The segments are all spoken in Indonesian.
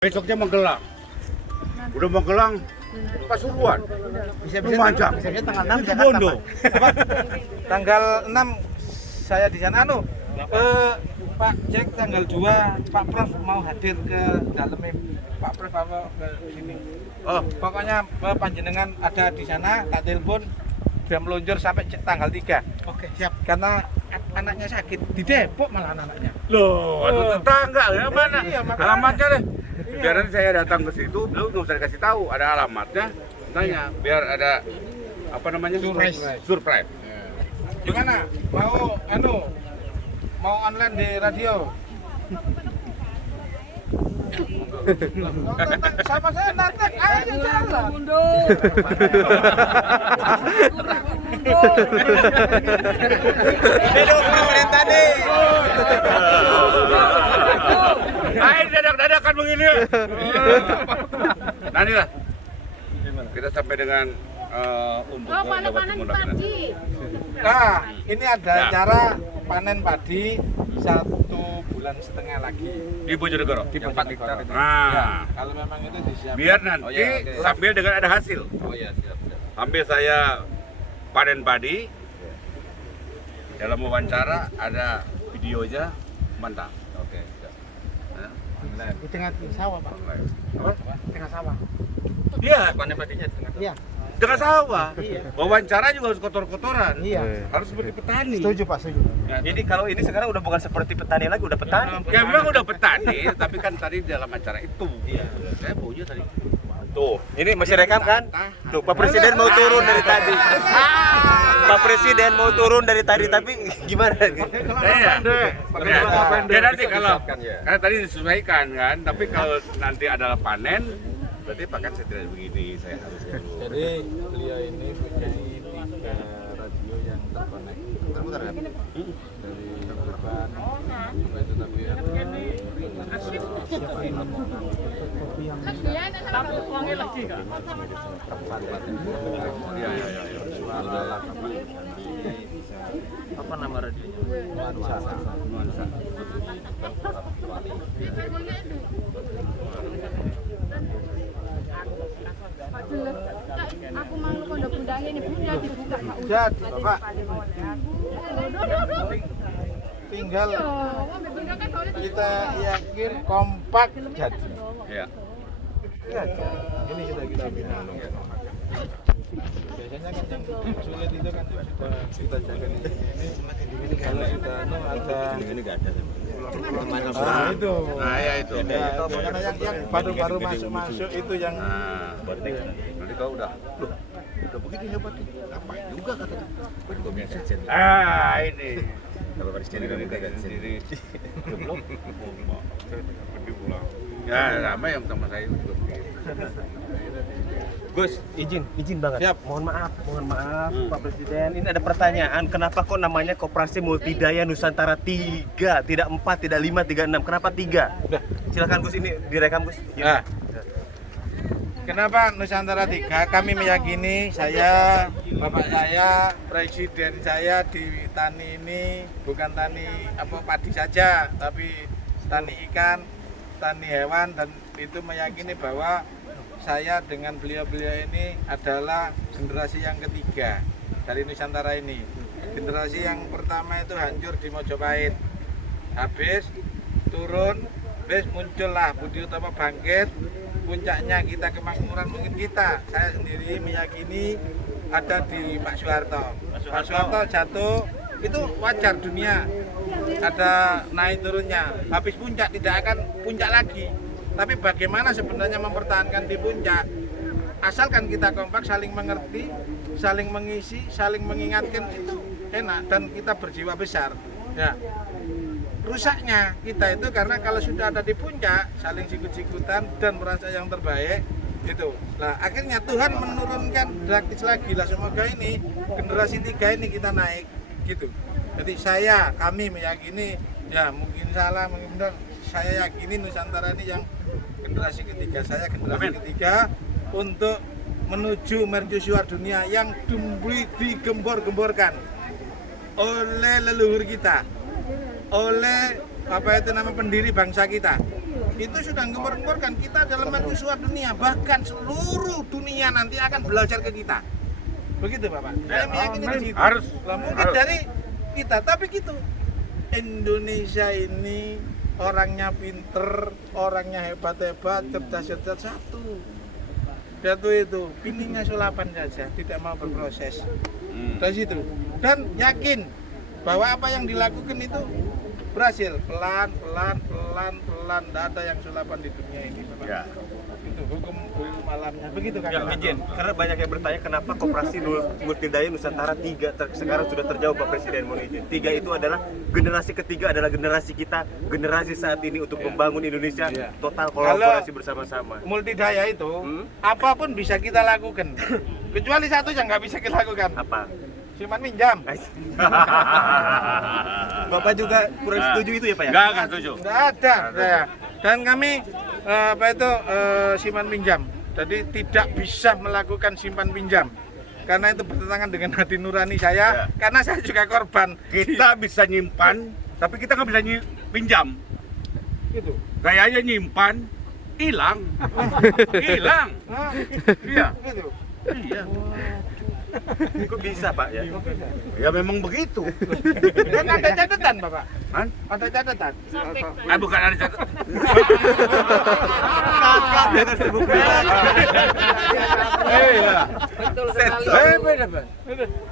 Besoknya Magelang. Udah Magelang, Pasuruan. Lumajang. Bisa tanggal 6 Itu Bondo. Tanggal 6 saya di sana Pak Jack tanggal 2 Pak Prof mau hadir ke dalamnya Pak Prof apa ke sini. Oh, pokoknya panjenengan ada di sana, tak telepon dia meluncur sampai tanggal 3. Oke, siap. Karena anaknya sakit di Depok malah anaknya. Loh, aduh tetangga ya mana? Iya, makanya. Alamatnya deh. Biar nanti saya datang ke situ, lu nggak usah dikasih tahu ada alamatnya. Tanya, biar ada apa namanya? Surprise. Gimana? Mau online di radio? Sama saya nanti ayo jalan. Hidup pemerintah nih. Ayo dadak-dadakan begini. Nanti lah. Kita sampai dengan untuk panen padi. Nah, ini ada Ya. acara panen padi 1,5 bulan lagi di Bojonegoro. di Bojonegoro. Nah, Ya, kalau memang itu disiapkan. biar nanti sambil dengan ada hasil. Oh iya, siap. Sambil saya panen padi, dalam wawancara ada videonya, mantap. Oke, siap. Di tengah sawah, Pak. Apa? Tengah sawah. Iya, Panen padinya tengah. Iya. dengan sawah. Iya. Wawancara juga harus kotor-kotoran. Iya. Harus seperti petani. Setuju, Pak, setuju. Jadi kalau ini sekarang udah bukan seperti petani lagi, udah petani. Ya memang udah petani, tapi kan tadi dalam acara itu. Iya. Saya baunya tadi. Tuh, ini masih rekam kan? Tuh, Pak Presiden mau turun dari tadi. Pak Presiden mau turun dari tadi, tapi gimana? Iya. Ya nanti kalau karena tadi disesuaikan kan, tapi kalau nanti adalah panen, berarti pakan saya tidak begini, saya harus dulu. Jadi beliau ini punya 3 radio yang terkonek. Terputar kan? Dari depan sampai itu tapi Apa nama radionya? Nuansa. Aku mau pondok bundanya ini bunda dibuka Pak Uda. jadi Bapak tinggal kita yakin kompak jadi. Ya. Ini kita bilang. Biasanya kan yang sulit itu kan sudah kita jaga ini. Kalau sudah ada Ini enggak ada. itu. Nah, ya itu. Ya, karena yang baru-baru masuk itu yang Berarti nanti kau udah begini hebatnya. Ngapain juga katanya. Ini. Kalau Presiden Ini kan sendiri. Belum. Pergi pulang. Ya, sama yang sama saya juga begitu. Gus, izin banget. Siap. Mohon maaf Pak Presiden. Ini ada pertanyaan, kenapa kok namanya Koperasi Multidaya Nusantara 3, tidak 4, tidak 5, tidak 6. Kenapa 3? Udah. Silakan Gus, ini direkam Gus. Nah, kenapa Nusantara 3? Kami meyakini saya, bapak saya, presiden saya di tani ini bukan tani padi saja, tapi tani ikan, tani hewan, dan itu meyakini bahwa saya dengan beliau-beliau ini adalah generasi yang ketiga dari Nusantara ini. Generasi yang pertama itu hancur di Mojopahit, habis turun, habis muncullah Budi Utomo bangkit, puncaknya kita kemakmuran mungkin kita. Saya sendiri meyakini ada di Pak Soeharto. Pak Soeharto jatuh, itu wajar, dunia ada naik turunnya. Habis puncak tidak akan puncak lagi. Tapi bagaimana sebenarnya mempertahankan di puncak? Asalkan kita kompak, saling mengerti, saling mengisi, saling mengingatkan, itu enak dan kita berjiwa besar. Ya. Rusaknya kita itu karena kalau sudah ada di puncak, saling sikut-sikutan dan merasa yang terbaik gitu. Nah, akhirnya Tuhan menurunkan drastis lagi lah, semoga ini generasi 3 ini kita naik gitu. Jadi kami meyakini, ya mungkin salah, mungkin benar, saya yakini Nusantara ini yang generasi ketiga, saya generasi ketiga untuk menuju mercusuar dunia yang digembor-gemborkan oleh leluhur kita, oleh pendiri bangsa kita. itu sudah gembar-gemborkan kita adalah mercusuar dunia, bahkan seluruh dunia nanti akan belajar ke kita. Begitu Bapak. Saya meyakini di situ. Harus. Lah, mungkin dari kita, tapi gitu. Indonesia ini orangnya pinter, orangnya hebat-hebat, cerdas-cerdas satu. Satu itu, piningnya sulapan saja, tidak mau berproses. Dari situ. Dan yakin bahwa apa yang dilakukan itu berhasil. Pelan, tidak ada yang sulapan di dunia ini. Bapak. Ya. Itu hukum alamnya. Begitu kan? Ya, izin. Karena banyak yang bertanya kenapa Koperasi Multidaya Nusantara 3 sekarang sudah terjawab Pak Presiden, mohon izin. 3 itu adalah generasi ketiga, adalah generasi kita, generasi saat ini untuk membangun Indonesia, total kolaborasi bersama-sama. Multidaya itu apapun bisa kita lakukan. Kecuali satu yang nggak bisa kita lakukan. Apa? Simpan minjam. Bapak juga kurang setuju itu ya Pak ya? Enggak setuju. Nggak ada saya. Dan kami simpan pinjam. Jadi tidak bisa melakukan simpan pinjam. Karena itu bertentangan dengan hati nurani saya. Karena saya juga korban. Kita bisa nyimpan, tapi kita nggak bisa pinjam. Gitu. Kayaknya nyimpan, hilang. Hilang. Nah, Iya. gitu. Iya. Kok bisa Pak ya? Ya memang begitu. Dan ada catatan Bapak. Kan? Ada catatan. Bukan ada catatan. Kakak jangan sebut merek. Iya. Betul Beda.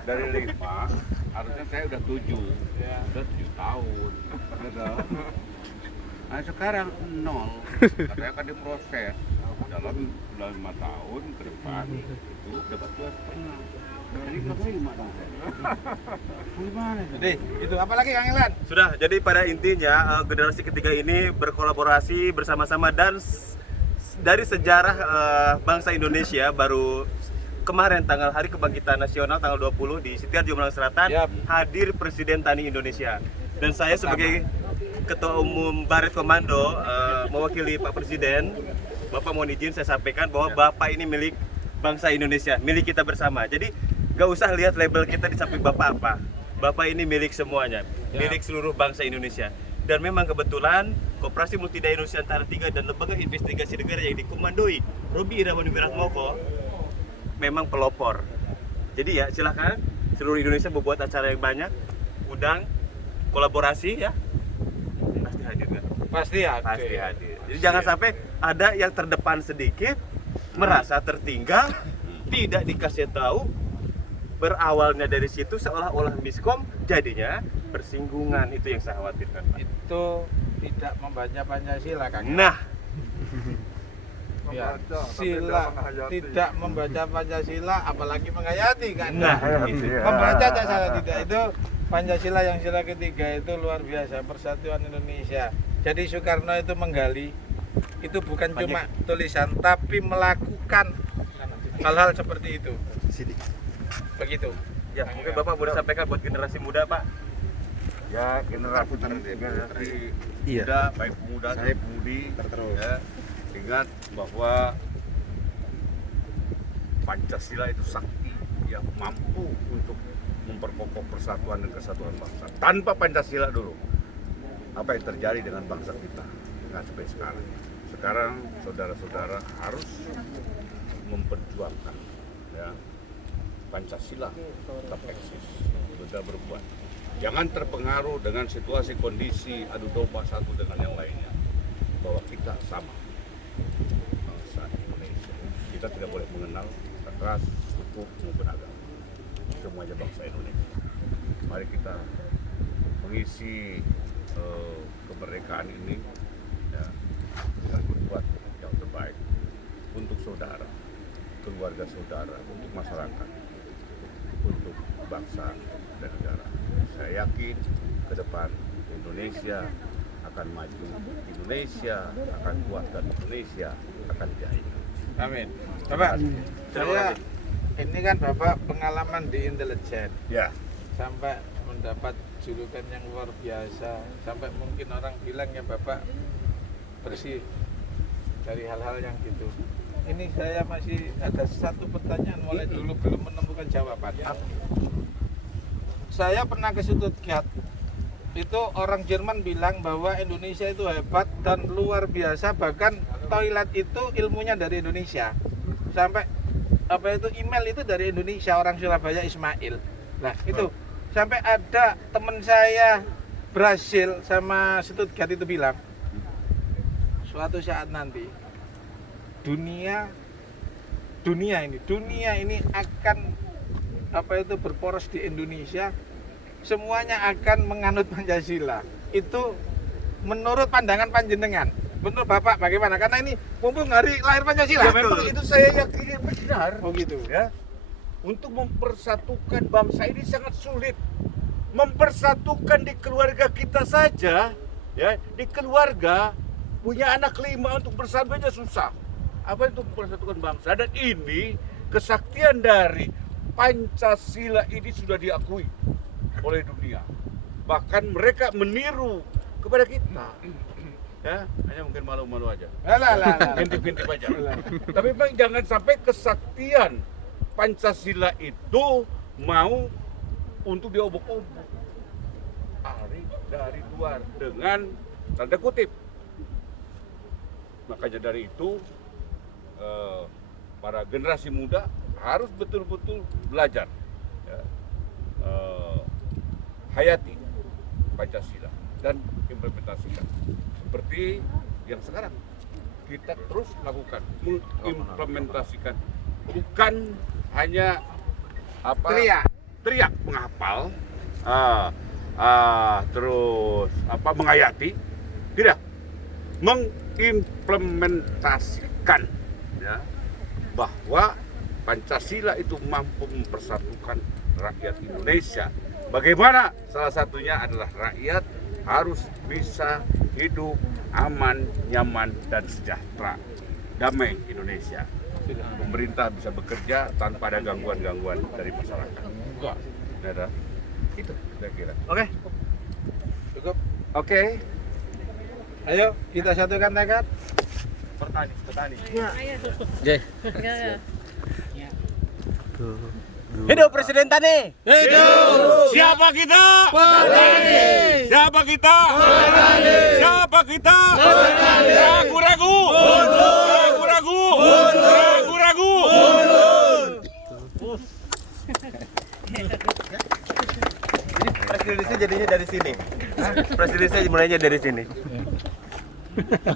Dari 5, harusnya saya udah 7. Udah 7 tahun. Gitu. Nah sekarang 0. Katanya akan diproses dalam 5 tahun ke depan itu dapat 2,5. Jadi kelima dong saya. Gimana itu? Jadi itu apalagi Kang Ilan? Sudah, jadi pada intinya generasi ketiga ini berkolaborasi bersama-sama dan dari sejarah bangsa Indonesia baru kemarin tanggal Hari Kebangkitan Nasional tanggal 20 di Setiarjo Malang Selatan hadir Presiden Tani Indonesia. Dan saya sebagai Ketua Umum Baret Komando mewakili Pak Presiden, Bapak mohon izin saya sampaikan bahwa Bapak ini milik bangsa Indonesia, milik kita bersama. Jadi nggak usah lihat label kita di samping Bapak apa. Bapak ini milik semuanya, milik seluruh bangsa Indonesia. Dan memang kebetulan Koperasi Multidaya Nusantara 3 dan Lembaga Investigasi Negara yang dikomandoi Robi Irawan Wiratmoko memang pelopor. Jadi ya silakan seluruh Indonesia membuat acara yang banyak, undang kolaborasi ya. Pasti hadir kan? Pasti ya. Pasti hadir. Jadi jangan sampai ada yang terdepan sedikit merasa tertinggal, tidak dikasih tahu, berawalnya dari situ seolah-olah miskom, jadinya persinggungan. Itu yang saya khawatirkan Pak. Itu tidak membaca Pancasila Kang. Nah, ya, sila tidak membaca Pancasila apalagi menghayati kan. Nah, membaca aja salah tidak. Itu Pancasila yang sila ketiga itu luar biasa, persatuan Indonesia. Jadi Soekarno itu menggali itu bukan cuma tulisan tapi melakukan hal-hal seperti itu. Begitu. ya mungkin Bapak boleh sampaikan buat generasi muda Pak. Ya generasi muda, baik pemuda saya pemudi, ya, ingat bahwa Pancasila itu sakti yang mampu untuk memperkokoh persatuan dan kesatuan bangsa. Tanpa Pancasila dulu, apa yang terjadi dengan bangsa kita nggak sampai sekarang. Sekarang saudara-saudara harus memperjuangkan ya, Pancasila tetap eksis, sudah berbuat. Jangan terpengaruh dengan situasi kondisi adu domba satu dengan yang lainnya, bahwa kita sama bangsa Indonesia. Kita tidak boleh mengenal ras, suku maupun agama. Semuanya bangsa Indonesia. Mari kita mengisi kemerdekaan ini ya, dengan berbuat yang terbaik untuk saudara, keluarga saudara, untuk masyarakat, untuk bangsa dan negara. Saya yakin ke depan Indonesia akan maju, Indonesia akan kuat dan Indonesia akan jaya. Amin. Bapak, saya ini kan Bapak pengalaman di intelijen. Ya. Sampai mendapat julukan yang luar biasa, sampai mungkin orang bilang ya Bapak bersih dari hal-hal yang gitu. Ini saya masih ada satu pertanyaan mulai dulu belum menemukan jawaban. Saya pernah ke Sutut Kiat itu orang Jerman bilang bahwa Indonesia itu hebat dan luar biasa, bahkan toilet itu ilmunya dari Indonesia. Sampai email itu dari Indonesia, orang Surabaya Ismail. Nah, itu sampai ada teman saya Brasil sama Stuttgart itu bilang suatu saat nanti dunia ini akan berporos di Indonesia, semuanya akan menganut Pancasila. Itu menurut pandangan panjenengan. Menurut Bapak bagaimana? Karena ini mumpung hari lahir Pancasila. Ya memang itu saya yakini benar. Oh gitu. Ya. Untuk mempersatukan bangsa ini sangat sulit. Mempersatukan di keluarga kita saja, ya, di keluarga punya anak 5 untuk bersatu aja susah. Apa itu mempersatukan bangsa? Dan ini kesaktian dari Pancasila ini sudah diakui oleh dunia. Bahkan mereka meniru kepada kita. Ya, hanya mungkin malu-malu aja. Ngintip-ngintip aja. Tapi memang jangan sampai kesaktian Pancasila itu mau untuk diobok-obok dari luar dengan tanda kutip. Makanya dari itu para generasi muda harus betul-betul belajar, ya, hayati Pancasila dan implementasikan seperti yang sekarang kita terus lakukan, mengimplementasikan, bukan hanya teriak menghafal, terus menghayati, tidak, mengimplementasikan, ya, bahwa Pancasila itu mampu mempersatukan rakyat Indonesia. Bagaimana? Salah satunya adalah rakyat harus bisa hidup aman, nyaman, dan sejahtera. Damai Indonesia. Pemerintah bisa bekerja tanpa ada gangguan-gangguan dari masyarakat. Ada. Itu saya kira. Oke. Cukup. Oke. Ayo kita satukan tekad. Petani. Hidup Presiden Tani. Siapa kita? Petani. Siapa kita? Petani. Siapa kita? Petani. Ragu-ragu. Ragu-ragu. Ragu-ragu. Presidennya jadinya dari sini. Presidennya mulainya dari sini.